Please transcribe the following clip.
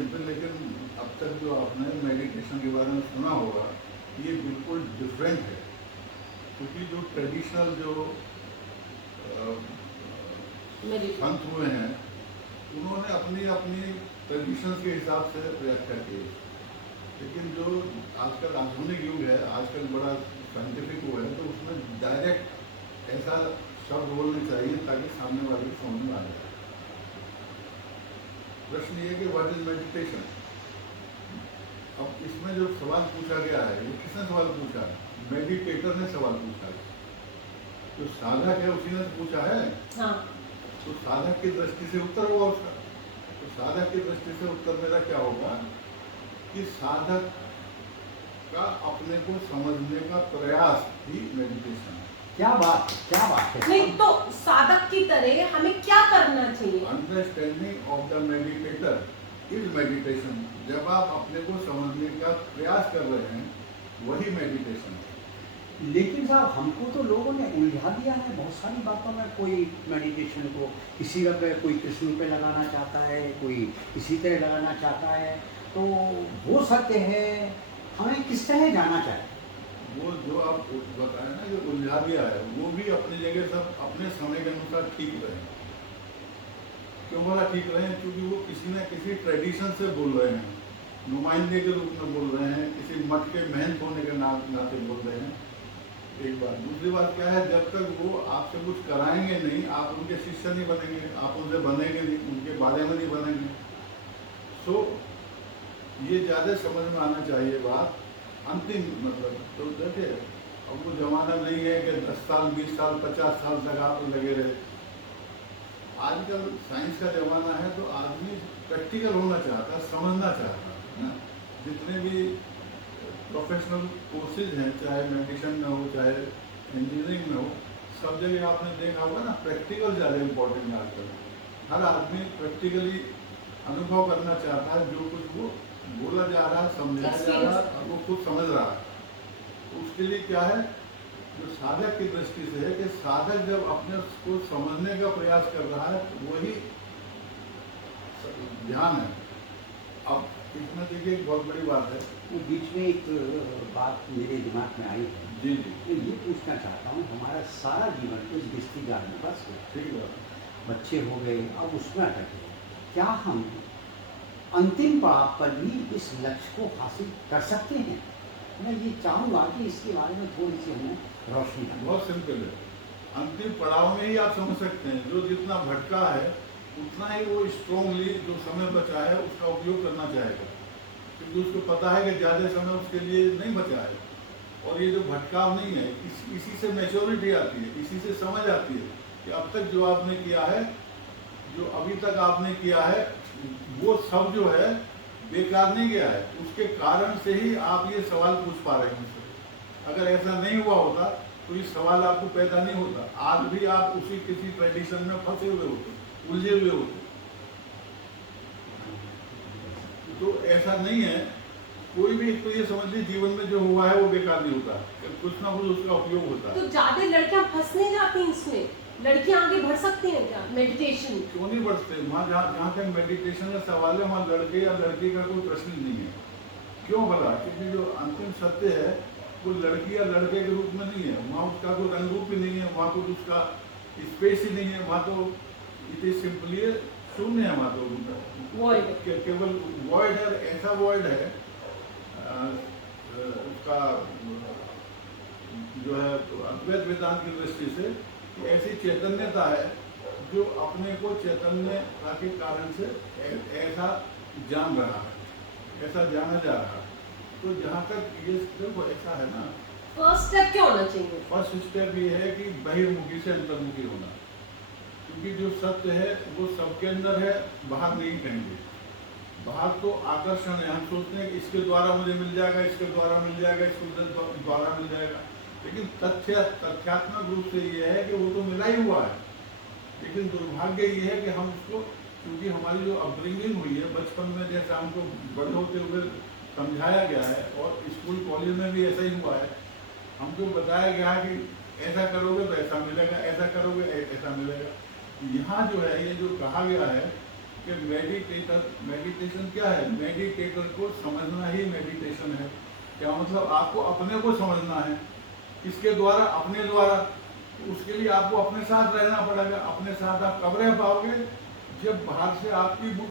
Simple, लेकिन अब तक जो आपने मेडिटेशन के बारे में सुना होगा ये बिल्कुल डिफरेंट है, क्योंकि जो ट्रेडिशनल जो संत हुए हैं उन्होंने अपनी अपनी ट्रेडिशन के हिसाब से व्याख्या की, लेकिन जो आजकल आधुनिक युग है, आजकल बड़ा साइंटिफिक हुआ है, तो उसमें डायरेक्ट ऐसा शब्द बोलने चाहिए ताकि सामने वाले को समझ में आ जाए। प्रश्न ये कि व्हाट इज मेडिटेशन। अब इसमें जो सवाल पूछा गया है, ये किसने सवाल पूछा है? मेडिटेटर ने सवाल पूछा है। जो साधक है उसी ने पूछा है। हाँ। तो साधक की दृष्टि से उत्तर होगा उसका। तो साधक की दृष्टि से उत्तर मेरा क्या होगा कि साधक का अपने को समझने का प्रयास ही मेडिटेशन है। क्या बात है, क्या बात है। नहीं तो साधक की तरह हमें क्या करना चाहिए? Understanding of the meditator is meditation. जब आप अपने को समझने का प्रयास कर रहे हैं वही मेडिटेशन है। लेकिन साहब हमको तो लोगों ने उलझा दिया है बहुत सारी बातों में। कोई मेडिटेशन को किसी पे, कोई कृष्ण पे लगाना चाहता है, कोई किसी तरह लगाना चाहता है। तो वो सत्य है, हमें किस तरह जाना चाहिए? वो जो आप बताए ना, जो उलझा दिया है, वो भी अपनी जगह सब अपने समय के अनुसार ठीक रहे। क्यों बोला ठीक रहे? क्योंकि वो किसी न किसी ट्रेडिशन से बोल रहे हैं, नुमाइंदे के रूप में बोल रहे हैं, किसी मठ के महंत होने के नाते बोल रहे हैं। एक बात। दूसरी बात क्या है, जब तक वो आपसे कुछ कराएंगे नहीं, आप उनके शिष्य नहीं बनेंगे, आप उनसे बनेंगे नहीं, उनके बारे में नहीं बनेंगे। सो ये ज़्यादा समझ में आना चाहिए बात। अंतिम मतलब तो देखिए, अब वो जमाना नहीं है कि 10 साल 20 साल 50 साल तक आप लगे रहे। आजकल साइंस का जमाना है, तो आदमी प्रैक्टिकल होना चाहता है, समझना चाहता है ना। जितने भी प्रोफेशनल कोर्सेज हैं, चाहे मेडिसिन में हो, चाहे इंजीनियरिंग में हो, सब जगह आपने देखा होगा ना, प्रैक्टिकल ज़्यादा इम्पोर्टेंट है आजकल। हर आदमी प्रैक्टिकली अनुभव करना चाहता है, जो कुछ वो बोला जा रहा है, समझाया जा रहा है, और वो खुद समझ रहा है। उसके लिए क्या है, जो साधक की दृष्टि से है कि साधक जब अपने को समझने का प्रयास कर रहा है, तो वही ध्यान है। अब इसमें देखिए एक बहुत बड़ी बात है। वो बीच में एक बात मेरे दिमाग में आई है। जी जी। तो ये पूछना चाहता हूँ, हमारा सारा जीवन तो इस रिश्तेदार में बस ठीक है, बच्चे हो गए, अब उसमें अटके। क्या हम अंतिम पड़ाव पर भी इस लक्ष्य को हासिल कर सकते हैं? मैं ये चाहूँगा कि इसके बारे में थोड़ी सी हमें रोशनी करें। बहुत सिंपल है। अंतिम पड़ाव में ही आप समझ सकते हैं। जो जितना भटका है उतना ही वो स्ट्रॉन्गली जो समय बचा है उसका उपयोग करना चाहेगा, क्योंकि उसको पता है कि ज़्यादा समय उसके लिए नहीं बचा है। और ये जो भटकाव नहीं है, इसी से मैच्योरिटी आती है, इसी से समझ आती है कि अब तक जो आपने किया है, जो अभी तक आपने किया है, वो सब जो है बेकार नहीं गया है। उसके कारण से ही आप ये सवाल पूछ पा रहे हैं मुझसे। अगर ऐसा नहीं हुआ होता तो ये सवाल आपको पैदा नहीं होता। आज भी आप उसी किसी ट्रेडिशन में फंसे हुए होते, उलझे हुए होते। तो ऐसा नहीं है। कोई भी तो ये समझ लीजिए, जीवन में जो हुआ है वो बेकार नहीं होता, कुछ ना कुछ उसका उपयोग होता है। तो ज्यादा लड़कियां फंस नहीं जाती इसमें? लड़कियां आगे बढ़ सकती हैं क्या मेडिटेशन? क्यों नहीं बढ़ते? वहाँ जहाँ तक मेडिटेशन का सवाल है, वहाँ लड़के या लड़की का कोई प्रश्न नहीं है। क्यों भला? क्योंकि जो अंतिम सत्य है वो लड़की या लड़के के रूप में नहीं है। वहाँ उसका कोई रंग रूप ही नहीं है, वहाँ कुछ उसका स्पेस ही नहीं है। वहाँ तो इट इज सिंपली शून्य है। वहाँ तो केवल वॉइड है। ऐसा वॉइड है उसका जो है अद्वैत वेदांत की दृष्टि से, कि ऐसी चैतन्यता है जो अपने को चैतन्यता के कारण से ऐसा जान रहा है, ऐसा जाना जा रहा है। तो जहाँ तक ये देखो ऐसा है ना, फर्स्ट स्टेप क्या होना चाहिए? फर्स्ट स्टेप ये है कि बहिर्मुखी से अंतर्मुखी होना। क्योंकि जो सत्य है वो सबके अंदर है, बाहर नहीं कहेंगे। बाहर तो आकर्षण है, हम सोचते हैं कि इसके द्वारा मुझे मिल जाएगा, इसके द्वारा मिल जाएगा, इसके द्वारा मिल जाएगा। लेकिन तथ्यात्मक रूप से ये है कि वो तो मिला ही हुआ है। लेकिन दुर्भाग्य ये है कि हम उसको, क्योंकि हमारी जो अपब्रिंगिंग हुई है बचपन में, जैसा हमको बड़े होते हुए समझाया गया है, और स्कूल कॉलेज में भी ऐसा ही हुआ है, हमको बताया गया है कि ऐसा करोगे तो ऐसा मिलेगा, ऐसा करोगे ऐसा मिलेगा। यहाँ जो है, ये जो कहा गया है कि मेडिटेशन क्या है? मेडिटेटर को समझना ही मेडिटेशन है। क्या मतलब? आपको अपने को समझना है। किसके द्वारा? अपने द्वारा। उसके लिए आपको अपने साथ रहना पड़ेगा। अपने साथ आप कब रह पाओगे? जब बाहर से आपकी बुक